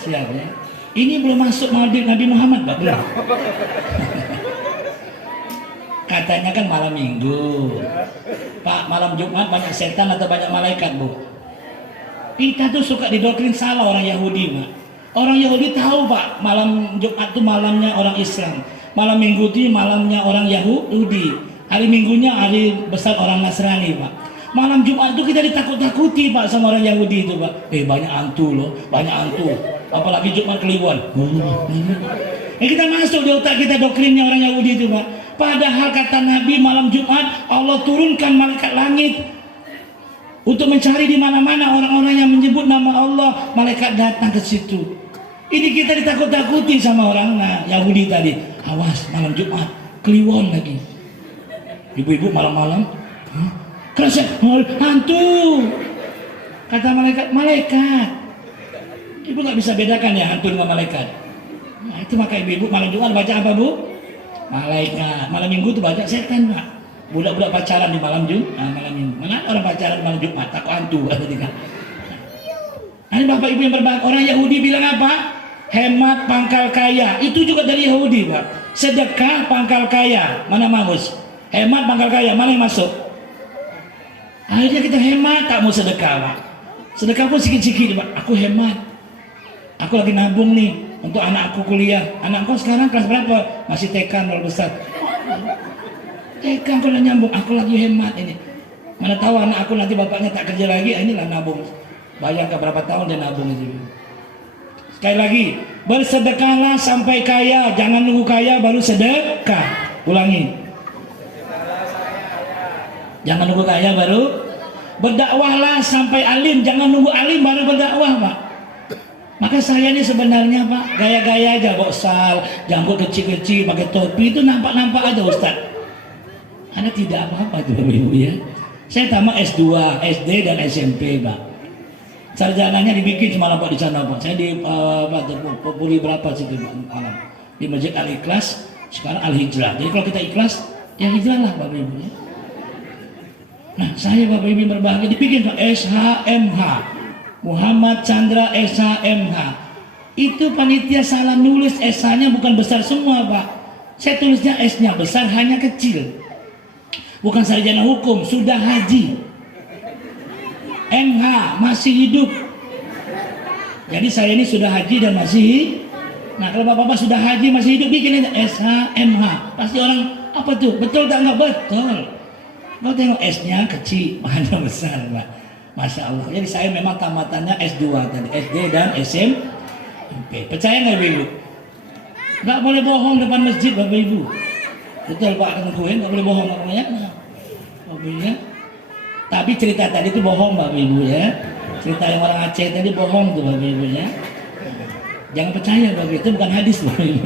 Siap ya. Ini belum masuk Maulid Nabi Muhammad, Pak. Belum. Katanya kan malam Minggu. Pak, malam Jumat banyak setan atau banyak malaikat, Bu? Kita tuh suka didoktrin salah orang Yahudi, Pak. Orang Yahudi tahu, Pak, malam Jumat itu malamnya orang Islam. Malam Minggu itu malamnya orang Yahudi. Hari Minggunya hari besar orang Nasrani, Pak. Malam Jumat itu kita ditakut-takuti, Pak, sama orang Yahudi itu, Pak. Banyak hantu loh, banyak hantu. Apalagi Jumat Kliwon. Kita masuk di otak kita doktrinnya orang Yahudi itu, Pak. Padahal kata Nabi malam Jumat Allah turunkan malaikat langit untuk mencari di mana-mana orang-orang yang menyebut nama Allah, malaikat datang ke situ. Ini kita ditakut-takuti sama orang Yahudi tadi. Awas malam Jumat Kliwon lagi. Ibu-ibu malam-malam kerasa hantu. Kata malaikat. Ibu nggak bisa bedakan ya hantu dengan malaikat. Nah, itu maka ibu-ibu malam Jumat baca apa, Bu? Malaikat. Malam Minggu itu baca setan, Pak. Budak-budak pacaran di malam Jumat, malam Minggu. Mana orang pacaran malam Jumat takut hantu kan. Nah, ini Bapak Ibu yang berbahagia, orang Yahudi bilang apa? Hemat pangkal kaya. Itu juga dari Yahudi, Pak. Sedekah pangkal kaya. Mana Mamus? Hemat pangkal kaya, mana yang masuk? Akhirnya kita hemat, tak mau sedekah, Pak. Sedekah pun sikit-sikit, Pak. Aku hemat. Aku lagi nabung nih untuk anakku kuliah. Anakku sekarang kelas berapa? Masih TK, nol besar. TK aku udah nyambung. Aku lagi hemat ini. Mana tahu anak aku nanti bapaknya tak kerja lagi. Inilah nabung. Bayangkan berapa tahun dia nabung itu. Sekali lagi, bersedekahlah sampai kaya. Jangan nunggu kaya baru sedekah. Ulangi. Jangan nunggu kaya baru berdakwahlah sampai alim. Jangan nunggu alim baru berdakwah, Pak. Maka saya ini sebenarnya, Pak, gaya-gaya aja, boksal, janggut kecil-kecil, pakai topi itu nampak-nampak aja, Ustaz. Karena tidak apa-apa tuh, Ibu ya. Saya tamat S2, SD dan SMP, Pak. Sarjananya dibikin semalam, Pak, di sana, Pak. Saya di Puri berapa situ, Pak, malam. Di Masjid Al-Ikhlas, sekarang Al-Hijrah. Jadi kalau kita ikhlas, ya hijrah lah, Bapak Ibu ya. Nah, saya Bapak Ibu berbahagia dibikin, Pak, SHMH. Muhammad Chandra SHMH. Itu panitia salah nulis SH-nya bukan besar semua, Pak. Saya tulisnya S-nya besar hanya kecil. Bukan sarjana hukum, sudah haji. MH masih hidup. Jadi saya ini sudah haji dan masih. Nah, kalau Bapak-bapak sudah haji masih hidup bikin aja SHMH. Pasti orang apa tuh? Betul tak enggak betul? Kau tengok S-nya kecil, hanya besar, Pak. Masya Allah. Jadi saya memang tamatannya S2 tadi, SD dan SMP. Percaya nggak Ibu? Nggak boleh bohong depan masjid, Bapak Ibu. Betul Pak Tengkuin, nggak boleh bohong namanya. Bapak Ibu ya. Tapi cerita tadi itu bohong, Bapak Ibu ya. Cerita yang orang Aceh tadi bohong tuh, Bapak Ibu ya. Jangan percaya, Bapak Ibu. Itu bukan hadis, Bapak Ibu.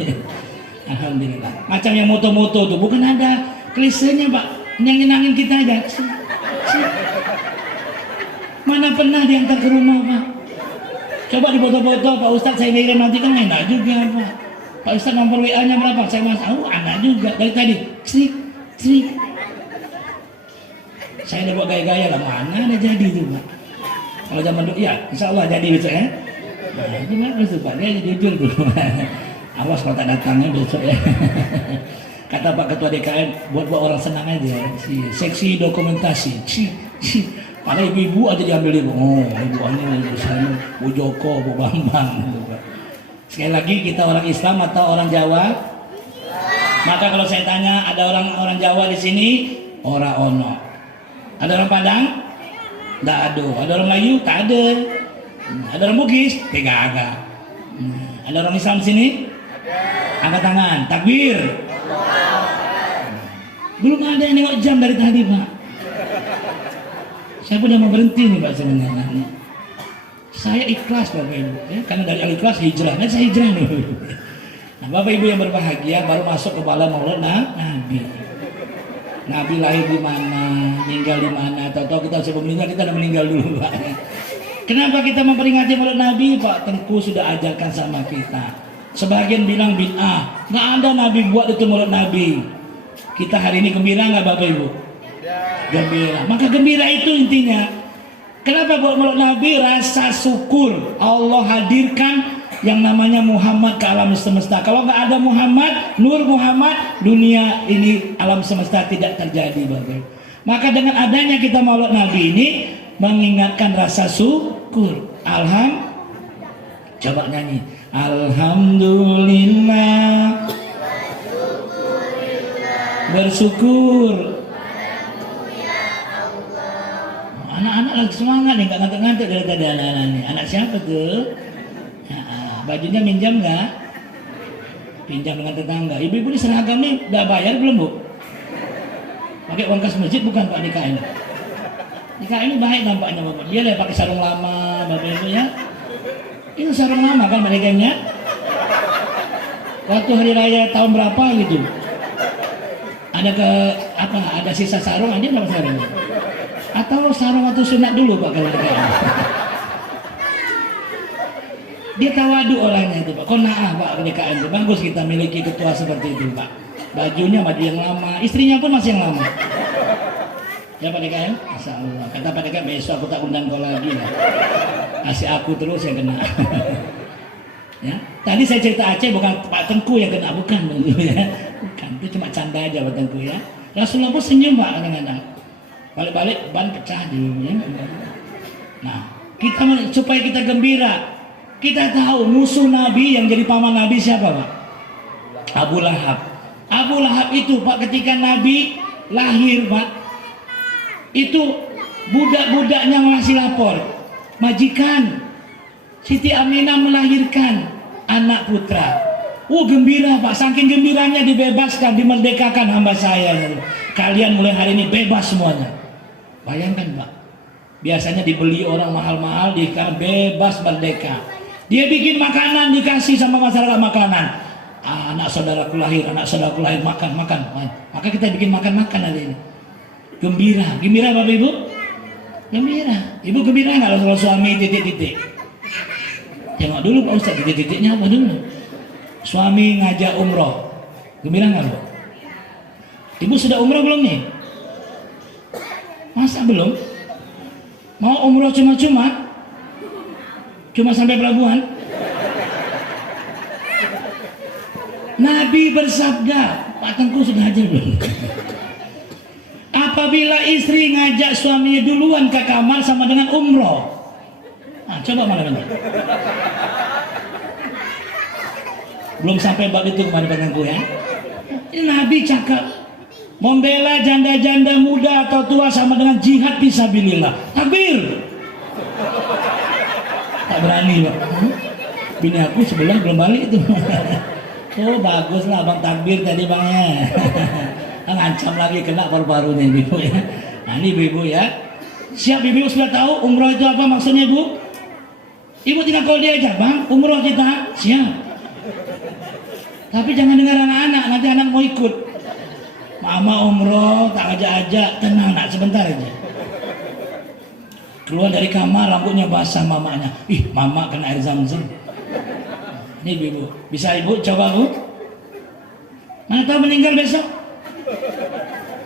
Alhamdulillah. Macam yang moto-moto tuh, bukan ada klisenya, Pak. Yang nyenangin kita aja. Mana pernah diantar ke rumah, Pak? Coba di foto-foto, Pak Ustadz saya ngirim nanti kan enak juga, Pak. Pak Ustadz nomor WA-nya berapa? Saya mas, anak juga. Dari tadi, strik. Saya udah buat gaya-gaya lah, mana ada jadi tuh, Pak. Kalau zaman dulu, ya insya Allah jadi besok ya. Nah, gimana besok, Pak? Dia jujur tuh. Awas kalau tak datangnya besok ya. Kata Pak Ketua DKM, buat orang senang aja. Seksi dokumentasi. Pada ibu-ibu aja diambil ibu. Oh, ibu ini, ibu sana, Bu Joko, Bu Bambang. Sekali lagi kita orang Islam atau orang Jawa? Maka kalau saya tanya ada orang Jawa di sini, ora ono. Ada orang Padang? Tidak ada. Ada orang Melayu? Tak ada. Ada orang Bugis? Tidak ada. Ada orang Islam di sini? Angkat tangan. Takbir. Belum ada yang nengok jam dari tadi, Pak. Saya udah mau berhenti nih, Pak, sebenarnya. Saya ikhlas, Bapak Ibu, ya, karena dari al-ikhlas hijrah. Nah, saya hijrah nih. Nah, Bapak Ibu yang berbahagia baru masuk ke malam Maulid Nabi. Nabi lahir di mana, meninggal di mana? Tahu-tahu kita sebelum meninggal kita udah meninggal dulu, Pak. Kenapa kita memperingati Maulid Nabi, Pak? Tengku sudah ajarkan sama kita. Sebagian bilang bid'ah, nggak ada Nabi buat itu Maulid Nabi. Kita hari ini gembira nggak, Bapak Ibu? Gembira. Maka gembira itu intinya Kenapa buat meluk Nabi? Rasa syukur Allah hadirkan yang namanya Muhammad ke alam semesta. Kalau nggak ada Muhammad, Nur Muhammad, dunia ini alam semesta tidak terjadi, Bapak. Maka dengan adanya kita meluk Nabi ini mengingatkan rasa syukur. Coba nyanyi. Alhamdulillah. Bersyukur. Anak-anak lagi semangat nih, nggak ngantuk-ngantuk dari tadi anak-anak nih. Anak siapa tuh? Bajunya minjam nggak? Pinjam dengan tetangga. Ibu-ibu ini seragam nih udah bayar belum, Bu? Pakai uang kas masjid bukan Pak nikah ini? Nikah ini baik nampaknya, Bapak. Dia lah pakai sarung lama, Bapak Ibu ya. Ini sarung lama kan mereka-nya. Waktu hari raya tahun berapa gitu? Ada sisa sarung aja dapat sarung. Atau sarung atau sunat dulu Pak kalau dia tawadu orangnya itu Pak. Qanaah Pak pernikahan itu bagus kita miliki ketua seperti itu Pak. Bajunya baju yang lama, istrinya pun masih yang lama. Ya Pak DKM, Masya Allah. Kata Pak DKM besok aku tak undang kau lagi lah. Kasih aku terus yang kena. Ya, tadi saya cerita Aceh bukan Pak Tengku yang kena, bukan ya. Bukan, itu cuma canda aja Pak Tengku ya. Rasulullah pun senyum Pak kadang-kadang. Balik-balik ban pecah dulu ya. Nah, supaya kita gembira, kita tahu musuh Nabi yang jadi paman Nabi siapa Pak? Abu Lahab. Abu Lahab itu Pak ketika Nabi lahir Pak, itu budak-budaknya masih lapor, majikan Siti Aminah melahirkan anak putra. Gembira Pak, saking gembiranya dibebaskan, dimerdekakan hamba saya. Kalian mulai hari ini bebas semuanya. Bayangkan Pak, biasanya dibeli orang mahal-mahal, sekarang bebas merdeka. Dia bikin makanan, dikasih sama masyarakat makanan. Anak saudaraku lahir makan. Maka kita bikin makan hari ini. Gembira Bapak Ibu? Gembira. Ibu gembira nggak kalau suami titik-titik? Tengok dulu Pak Ustaz, titik-titiknya apa dulu? Suami ngajak umroh, gembira nggak Bu? Ibu sudah umroh belum nih? Masa belum? Mau umroh cuma sampai pelabuhan? Nabi bersabda, Pak Tengku sudah hajar belum? Apabila istri ngajak suaminya duluan ke kamar sama dengan umroh. Nah, coba malam ini. Belum sampai bab itu kemarin Pak Tengku ya. Ini Nabi cakap, membela janda-janda muda atau tua sama dengan jihad fisabilillah. Takbir. Tak berani Pak. Bini aku sebelah belum balik itu. Bagus lah Bang takbir tadi Bangnya. Ngancam lagi kena paru-parunya Ibu ya. Nah ini Ibu ya. Siap Ibu sudah tahu umroh itu apa maksudnya Ibu? Ibu tinggal kalau diajak Bang, umroh kita siap. Tapi jangan dengar anak-anak, nanti anak mau ikut. Mama umroh tak ajak-ajak, tenang nak sebentar aja. Keluar dari kamar rambutnya basah mamanya. Mama kena air zam-zam. Ini Ibu, bisa Ibu coba Bu? Mana tahu meninggal besok?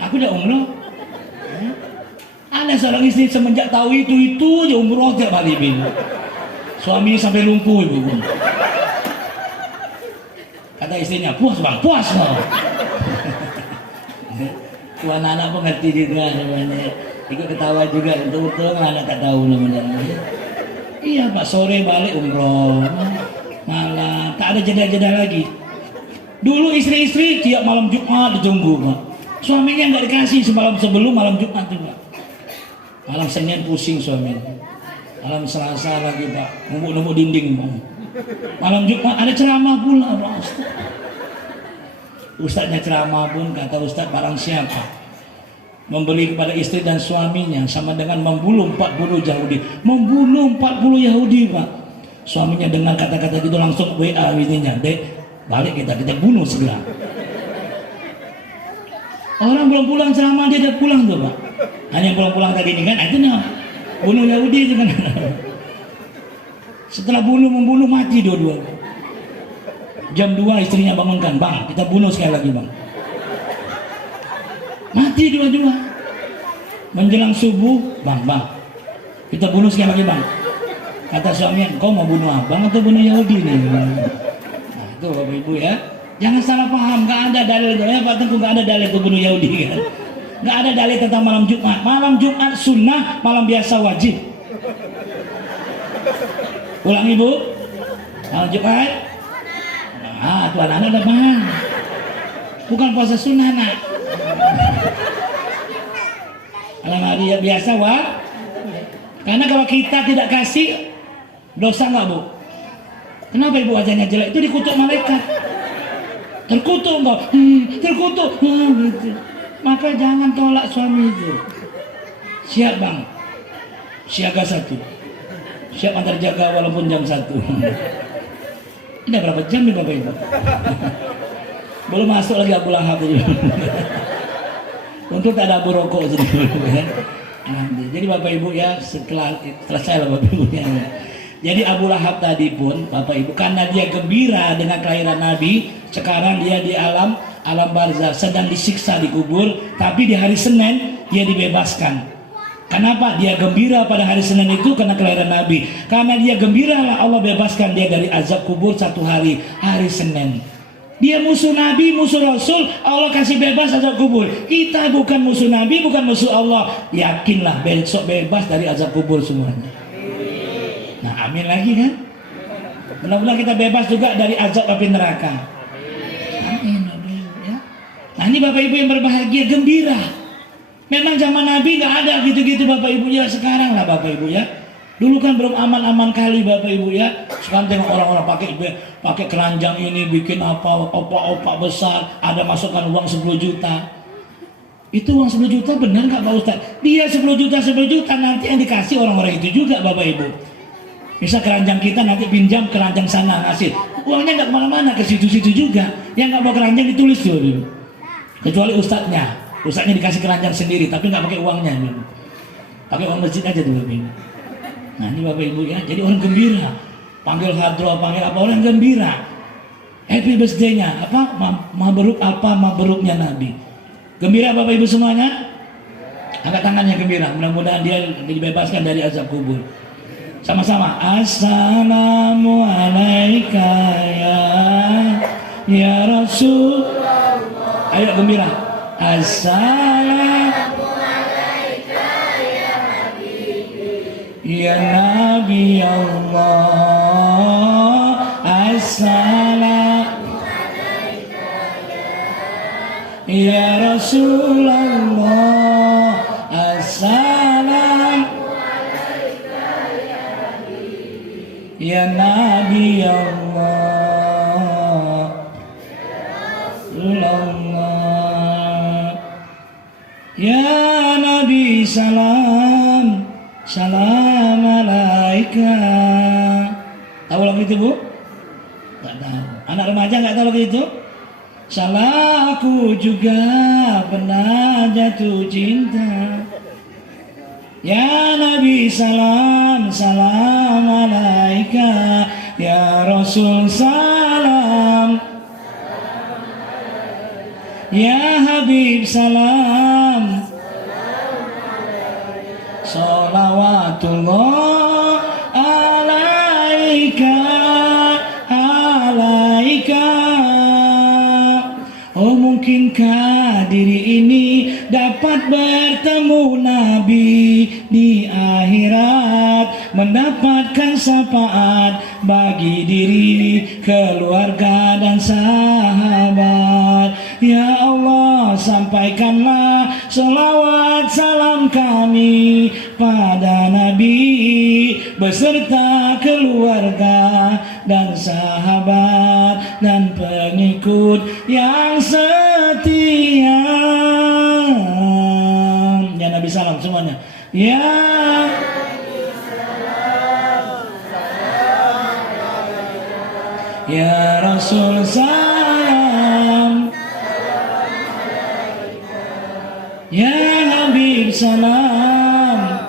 Aku udah umroh. Ada seorang istri semenjak tahu itu aja umroh tiap hari Ibu. Suami sampai lumpuh Ibu. Kata istrinya, puas Bang, puas loh. Tuan anak pun ngerti juga namanya. Ikut ketawa juga, untung anak tak tahu namanya. Iya Pak, sore balik umroh. Malah tak ada jeda-jeda lagi. Dulu istri-istri tiap malam Jumat ditunggu Pak. Suaminya nggak dikasih semalam sebelum malam Jumat tuh Pak. Malam Senin pusing suaminya. Malam Selasa lagi Pak, numpuk-numpuk dinding Pak. Malam Jumat ada ceramah pula Pak Ustaz. Ustaznya ceramah pun kata Ustaz barang siapa membeli kepada istri dan suaminya sama dengan membunuh 40 Yahudi. Membunuh 40 Yahudi Pak. Suaminya dengar kata-kata itu langsung WA istrinya, Dek, balik kita bunuh segera. Orang belum pulang ceramah dia udah pulang tuh Pak. Hanya pulang-pulang tadi ini kan, itu nah, bunuh Yahudi itu kan. Setelah membunuh mati dua-dua. Jam 2 istrinya bangunkan, Bang, kita bunuh sekali lagi Bang. Mati dua-dua. Menjelang subuh, Bang, Kita bunuh sekali lagi bang. Kata suaminya, kau mau bunuh abang atau bunuh Yahudi nih? Nah itu Bapak Ibu ya. Jangan salah paham, nggak ada dalil. Pak Tengku nggak ada dalil itu bunuh Yahudi kan? Nggak ada dalil tentang malam Jumat. Malam Jumat sunnah, malam biasa wajib. Ulang Ibu. Malam Jumat. Nah, tuan anak udah paham. Bukan puasa sunnah nak. Malam hari biasa karena kalau kita tidak kasih dosa nggak Bu? Kenapa Ibu wajahnya jelek? Itu dikutuk malaikat. Terkutuk enggak? Terkutuk. Gitu. Maka jangan tolak suami itu. Siap bang. Siaga 1. Siap antar jaga walaupun jam 1. Ini berapa jam nih Bapak Ibu? Belum masuk lagi Abu Lahab itu. Untuk tak ada Abu rokok sedikit. Jadi Bapak Ibu ya, setelah selesai lah Bapak Ibu ya. Jadi Abu Lahab tadi pun Bapak Ibu, karena dia gembira dengan kelahiran Nabi, sekarang dia di alam barzah, sedang disiksa di kubur, tapi di hari Senin dia dibebaskan. Kenapa? Dia gembira pada hari Senin itu karena kelahiran Nabi. Karena dia gembira lah Allah bebaskan dia dari azab kubur 1 hari Senin. Dia musuh Nabi, musuh Rasul, Allah kasih bebas azab kubur. Kita bukan musuh Nabi, bukan musuh Allah. Yakinlah besok bebas dari azab kubur semuanya. Nah amin lagi kan. Mudah-mudahan kita bebas juga dari azab api neraka. Amin ya. Nah ini Bapak Ibu yang berbahagia, gembira. Memang zaman Nabi nggak ada gitu-gitu Bapak Ibu ya. Sekarang lah Bapak Ibu ya. Dulu kan belum aman-aman kali Bapak Ibu ya. Sekarang tengok orang-orang pakai keranjang ini, bikin apa, opak-opak besar, ada masukkan uang 10 juta. Itu uang 10 juta benar nggak Pak Ustaz? Dia 10 juta nanti yang dikasih orang-orang itu juga Bapak Ibu. Misal keranjang kita nanti pinjam keranjang sana ngasih. Uangnya nggak kemana-mana, ke situ-situ juga. Yang nggak bawa keranjang ditulis dulu. Kecuali ustadznya. Ustadznya dikasih keranjang sendiri, tapi nggak pakai uangnya. Pakai uang masjid aja dulu. Nah ini Bapak Ibu ya, jadi orang gembira. Panggil hadroh, panggil apa, orang gembira. Happy birthday-nya, apa? Mabruknya Nabi. Gembira Bapak Ibu semuanya? Angkat tangannya gembira, mudah-mudahan dia dibebaskan dari azab kubur. Sama-sama. Assalamualaikum ya Rasul. Ayo gembira. Assalamualaikum ya Nabi Allah. Assalamualaikum ya Rasulullah. Assalamualaikum ya Nabi Allah. Ya Nabi salam alaika. Tahu lagu itu Bu? Tidak tahu. Anak remaja nggak tahu lagu itu? Salah aku juga pernah jatuh cinta. Ya Nabi salam alaika. Ya Rasul salam. Ya Habib salam. Salawatullah alaika. Oh mungkinkah diri ini dapat bertemu Nabi di akhirat, mendapatkan syafaat bagi diri, keluarga dan sahabat. Ya Allah sampaikanlah selawat salam kami pada Nabi beserta keluarga dan sahabat dan pengikut yang setia. Ya Nabi salam semuanya. Ya Ya Rasul salam. Ya Habib salam.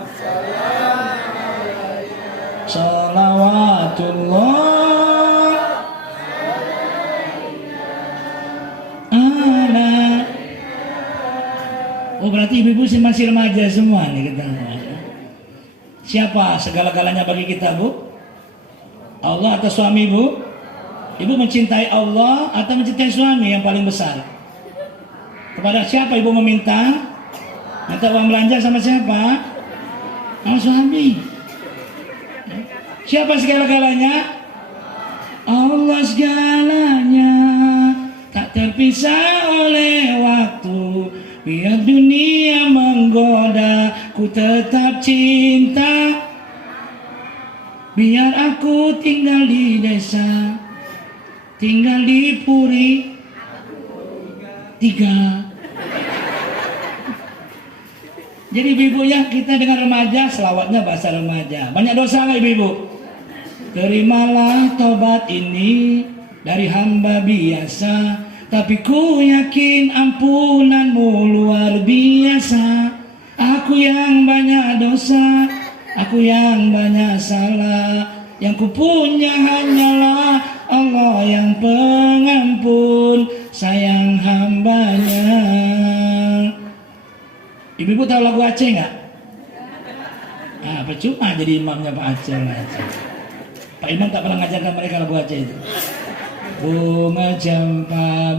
Salawatullah ala. Oh berarti ibu-ibu masih remaja semua nih kita. Siapa segala-galanya bagi kita, Bu? Allah atau suami, Bu? Ibu mencintai Allah atau mencintai suami yang paling besar? Kepada siapa ibu meminta? Minta uang belanja sama siapa? Sama suami. Siapa segala-galanya? Allah segalanya, tak terpisah oleh waktu. Biar dunia menggoda, ku tetap cinta. Biar aku tinggal di desa, tinggal di Puri 3. Jadi ibu ya, kita dengan remaja, selawatnya bahasa remaja. Banyak dosa nggak ibu? Terimalah tobat ini dari hamba biasa, tapi ku yakin ampunanmu luar biasa. Aku yang banyak dosa, aku yang banyak salah, yang ku punya hanyalah Allah yang pengampun, sayang hambanya. Ibu-ibu tahu lagu Aceh nggak? Ah, percuma jadi imamnya Pak Aceh. Pak Imam tak pernah ngajarkan mereka lagu Aceh itu. Bunga cempa,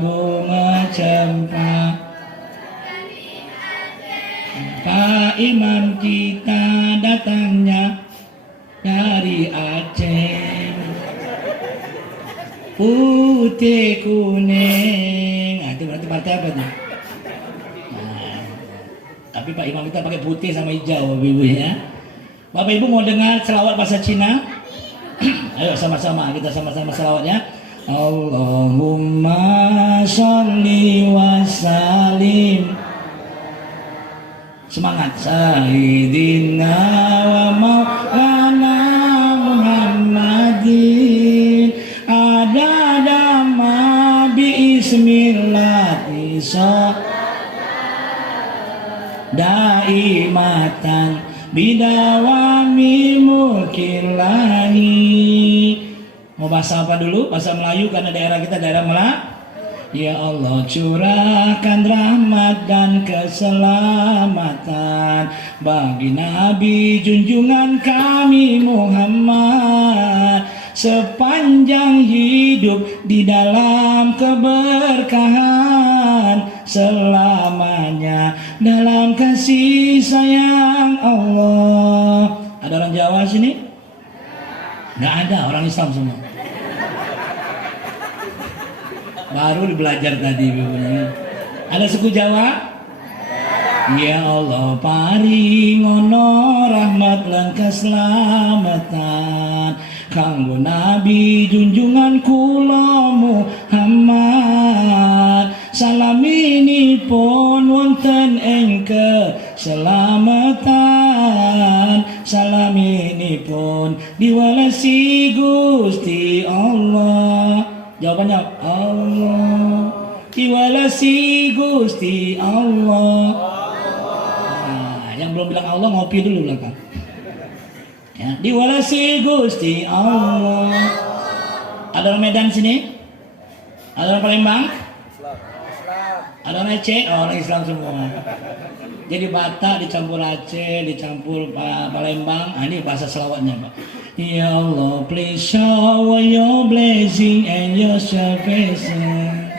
Pak Imam kita datangnya dari Aceh, putih kuning. Nah, itu berarti partai apa tuh? Nah, tapi Pak Imam kita pakai putih sama hijau, ibu ya. Bapak Ibu mau dengar selawat bahasa Cina? Ayo sama-sama, kita sama-sama selawatnya. Allahumma sholli wa sallim. Semangat. Sayyidina wa maulana Muhammadin adada ma bi ismillah daimatan bidawami mulkillahi. Mau bahasa apa dulu? Bahasa Melayu karena daerah kita daerah Melayu. Ya Allah, curahkan rahmat dan keselamatan bagi Nabi junjungan kami Muhammad, sepanjang hidup di dalam keberkahan, selamanya dalam kasih sayang Allah. Ada orang Jawa sini? Nggak ada, orang Islam semua. Baru belajar tadi ibunya. Ada suku Jawa? Ya Allah, paringono rahmat lan keselamatan kanggo Nabi junjungan kula Muhammad. Salaminipun wonten ing keselamatan, salaminipun diwalesi Gusti Allah. Jawabannya Allah, diwalasi Gusti Allah. Nah, yang belum bilang Allah ngopi dulu belakang. Ya, diwalasi Gusti Allah. Ada orang Medan sini? Ada orang Palembang? Ada orang Aceh? Oh, orang Islam semua. Jadi Batak dicampur Aceh, dicampur Palembang. Nah, ini bahasa selawatnya, Pak. Ya Allah, please shower your blessing and your salvation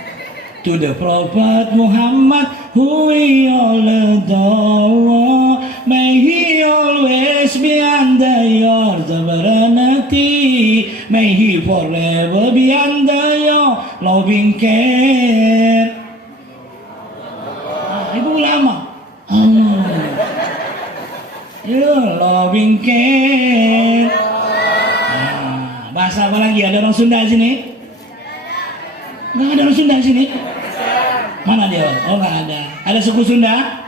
to the Prophet Muhammad, who we all adore. May he always be under your sovereignty. May he forever be under your loving care. Ibu ulama. Your loving care. Bahasa apa lagi? Ada orang Sunda sini? Nggak ada orang Sunda sini? Mana dia? Oh, nggak ada. Ada suku Sunda?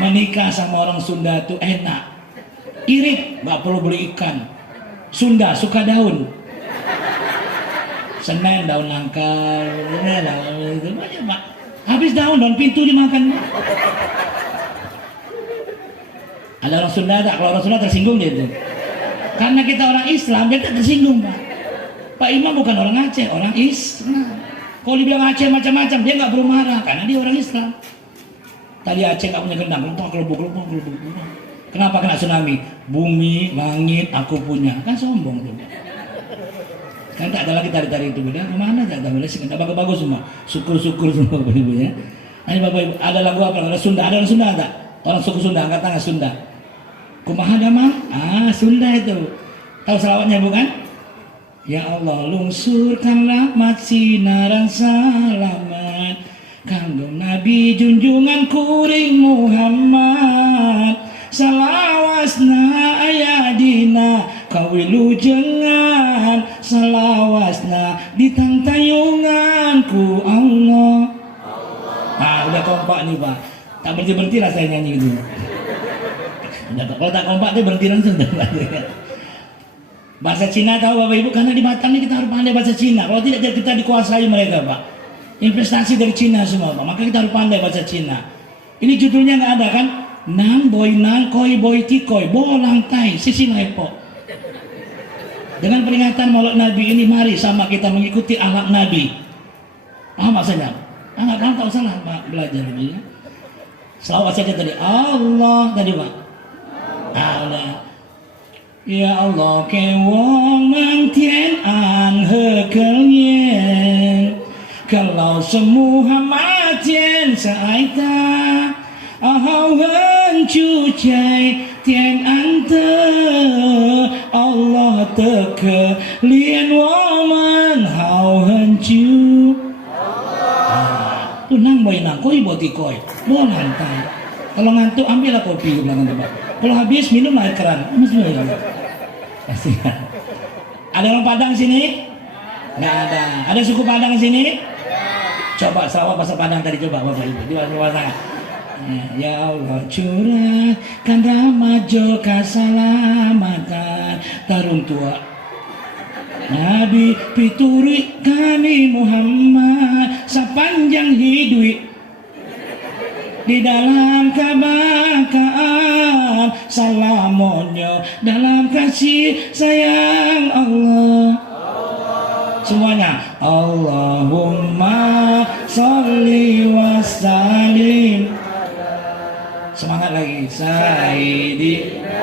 Menikah sama orang Sunda tuh enak. Irit, nggak perlu beli ikan. Sunda suka daun. Senin daun nangka, daun itu banyak, Pak. Habis daun pintu dimakan. Ada orang Sunda tak? Kalau orang Sunda tersinggung dia tuh. Karena kita orang Islam, dia tak tersinggung, Pak. Pak Imam bukan orang Aceh, orang Islam. Kalau dibilang Aceh macam-macam, dia nggak perlu marah, karena dia orang Islam. Tadi Aceh nggak punya gendang, kelebuk. Kenapa kena tsunami? Bumi, langit, aku punya. Kan sombong tuh. Kan tak ada lagi tari-tari itu. Udah kemana? Tak tahu. Udah bagus-bagus semua. Syukur-syukur semua Bapak Ibu ya. Ini Bapak Ibu, ada lagu apa? Ada Sunda. Ada orang Sunda tak? Orang suku Sunda, angkat tangan Sunda. Kumaha damang? Sunda itu. Tahu selawatnya bukan? Ya Allah, lungsurkan rahmat sinaran salamat kanggo Nabi junjungan kuring Muhammad. Salawasna ayadina kawilujengan, salawasna ditantayungan ku Allah. Udah kompak nih Pak. Tak berhenti-berhenti lah saya nyanyi itu. Kalau tak kompak tuh berhenti langsung. Bahasa Cina tahu Bapak Ibu, karena di Batam ini kita harus pandai bahasa Cina. Kalau tidak kita dikuasai mereka Pak. Investasi dari Cina semua Pak. Maka kita harus pandai bahasa Cina. Ini judulnya nggak ada kan? Nang boy nang koi boy tikoy bolang tai sisi lepo. Dengan peringatan Maulid Nabi ini, mari sama kita mengikuti akhlak Nabi. Paham maksudnya? Nggak paham tak salah Pak, belajar ini. Selawat saja tadi. Allah tadi Pak. Allah. Ya Allah ke wong mang tien an he kelien. Kalau semua matien seaita ahau hen cucai tien ante Allah teke lien woman hau hen cu. Nang boy nang koi boti koi bo lantai. Kalau ngantuk ambillah kopi di belakang tempat. Kalau habis minum air keran. Ada orang Padang sini? Nggak ada. Ada suku Padang sini? Coba selawat bahasa Padang tadi, coba Bapak Ibu. Di bawah tangan. Ya Allah curahkan rahmat joka salamatan tarung tua Nabi pituri kami Muhammad sepanjang hidup di dalam kebakaan salamonyo dalam kasih sayang Allah. Semuanya Allahumma sholli wa sallim. Semangat lagi. Sayyidina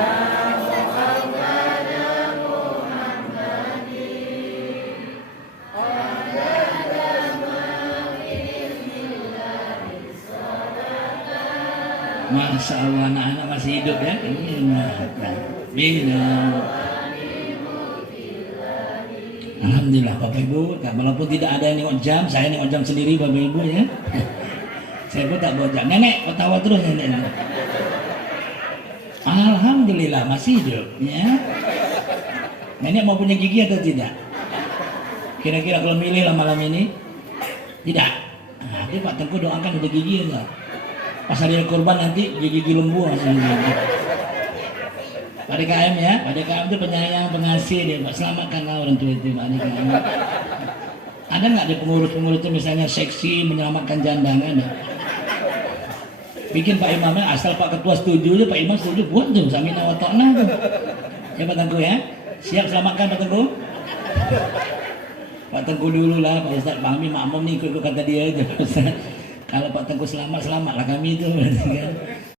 Masya Allah, anak-anak masih hidup ya. Alhamdulillah Bapak Ibu, walaupun tidak ada yang nengok jam, saya nengok jam sendiri Bapak Ibu ya. Saya pun tak bawa jam. Nenek ketawa terus nenek. Alhamdulillah masih hidup ya. Nenek mau punya gigi atau tidak? Kira-kira kalau milih lah malam ini? Tidak. Dia Pak Tengku doakan udah gigi enggak? Pas hari kurban nanti gigi lembu langsung gigi. Pak DKM ya, Pak DKM itu penyayang, pengasih dia Pak, selamatkanlah orang tua itu Pak DKM. Ada nggak di pengurus-pengurus itu misalnya seksi menyelamatkan janda, nggak ada? Bikin Pak Imamnya, asal Pak Ketua setuju aja, Pak Imam setuju, buat tuh samina wa ta'na tuh. Ya Pak Tengku ya, siap selamatkan Pak Tengku? Pak Tengku dulu lah, Pak Ustadz, Pak Amin makmum nih ikut kata dia aja. Kalau Pak Tengku selamat, selamatlah kami itu. Kan?